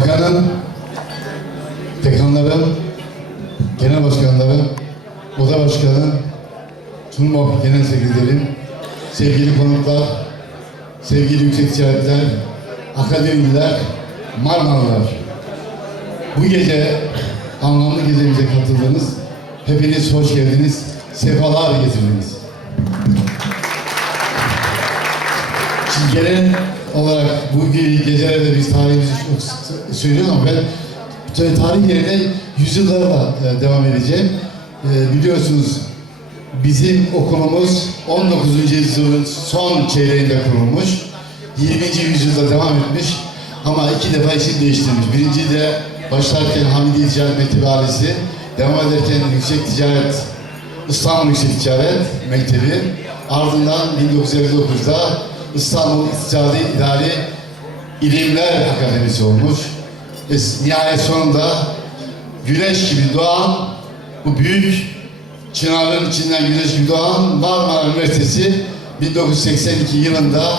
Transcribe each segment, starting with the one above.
Bakanım, dekanlarım, genel başkanlarım, oda başkanı, sunum genel sekreterim, sevgili konuklar, sevgili yüksek ticaretler, akademiler, Marmaralar. Bu gece anlamlı gecemize katıldınız. Hepiniz hoş geldiniz. Sefalar getirdiniz. Genel olarak bu gecelerde biz tarihimizi çok söylüyoruz ama ben tarih yerine yüzyıllarla e, devam edeceğim. E, biliyorsunuz bizim okulumuz 19. yüzyılın son çeyreğinde kurulmuş. 20. yüzyılda devam etmiş ama iki defa isim değiştirmiş. Birinci de başlarken Hamidi Ticaret Mektebi ailesi, devam ederken Yüksek Ticaret İstanbul Yüksek Ticaret Mektebi, ardından 1959'da İstanbul İktisadi İdari İlimler Akademisi olmuş. Ve nihayet sonunda güneş gibi doğan bu büyük çınarın içinden güneş gibi doğan Marmara Üniversitesi 1982 yılında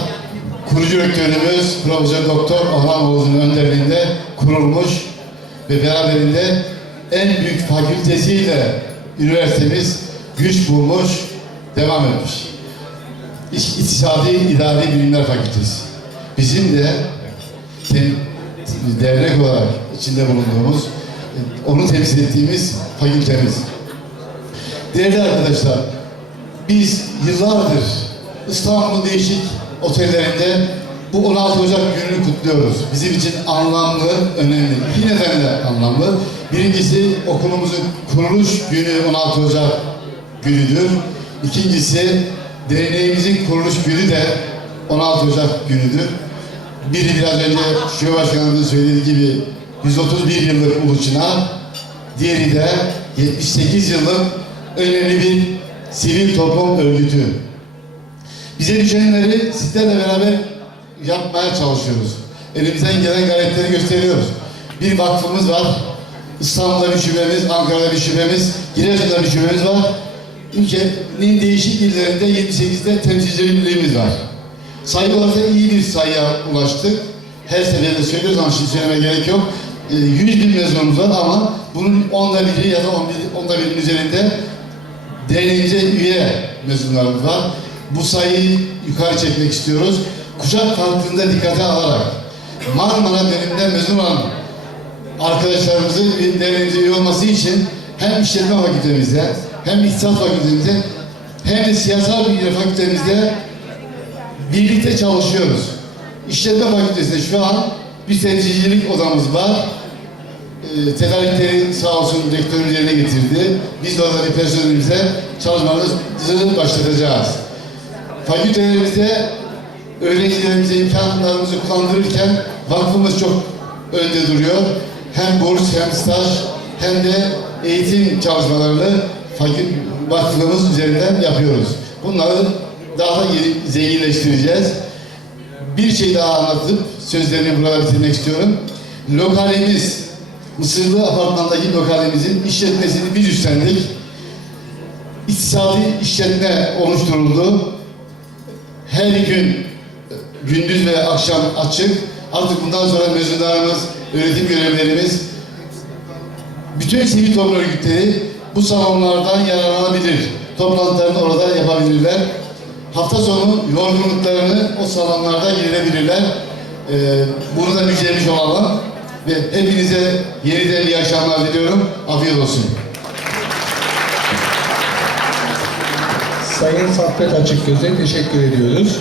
kurucu rektörümüz Profesör Doktor Orhan Oğuz'un önderliğinde kurulmuş ve beraberinde en büyük fakültesiyle üniversitemiz güç bulmuş, devam etmiş. İktisadi İdari Bilimler Fakültesi. Bizim de tem- dernek olarak içinde bulunduğumuz, onu temsil ettiğimiz fakültemiz. Değerli arkadaşlar, biz yıllardır İstanbul'un değişik otellerinde bu 16 Ocak gününü kutluyoruz. Bizim için anlamlı, önemli. İki nedenle anlamlı. Birincisi okulumuzun kuruluş günü 16 Ocak günüdür. İkincisi derneğimizin kuruluş günü de 16 Ocak günüdür. Biri biraz önce Şube Başkanımızın söylediği gibi 131 yıllık Ulu Çınar, diğeri de 78 yıllık önemli bir sivil toplum örgütü. Bize düşenleri sizlerle beraber yapmaya çalışıyoruz. Elimizden gelen gayretleri gösteriyoruz. Bir vakfımız var. İstanbul'da bir şubemiz, Ankara'da bir şubemiz, Giresun'da bir şubemiz var. Ülkenin değişik illerinde 78'de temsilcilerimiz var. Sayı olarak iyi bir sayıya ulaştık. Her seferinde söylüyoruz ama şimdi söylemeye gerek yok. Ee, 100 bin mezunumuz var ama bunun onda biri ya da onda birinin üzerinde derneğimize üye mezunlarımız var. Bu sayıyı yukarı çekmek istiyoruz. Kuşak farkında dikkate alarak Marmara döneminden mezun olan arkadaşlarımızın derneğimize üye olması için hem işletme fakültemizde hem iktisat fakültemizde hem de siyasal bilgiler fakültemizde birlikte çalışıyoruz. İşletme fakültesinde şu an bir temsilcilik odamız var. E, tedarikleri sağ olsun rektörün yerine getirdi. Biz de orada bir personelimize çalışmalarımızı başlatacağız. Fakültelerimizde öğrencilerimize imkanlarımızı kullandırırken vakfımız çok önde duruyor. Hem burs hem staj hem de eğitim çalışmalarını fakir vakfımız üzerinden yapıyoruz. Bunları daha zenginleştireceğiz. Bir şey daha anlatıp sözlerimi burada bitirmek istiyorum. Lokalimiz, Mısırlı apartmandaki lokalimizin işletmesini biz üstlendik. İktisadi işletme oluşturuldu. Her gün gündüz ve akşam açık. Artık bundan sonra mezunlarımız, öğretim görevlerimiz, bütün sivil toplum örgütleri bu salonlardan yararlanabilir. Toplantılarını orada yapabilirler. Hafta sonu yorgunluklarını o salonlarda girebilirler. Ee, bunu da müjdelemiş olalım. Ve hepinize yeniden iyi akşamlar diliyorum. Afiyet olsun. Sayın Saffet Açıkgöz'e teşekkür ediyoruz.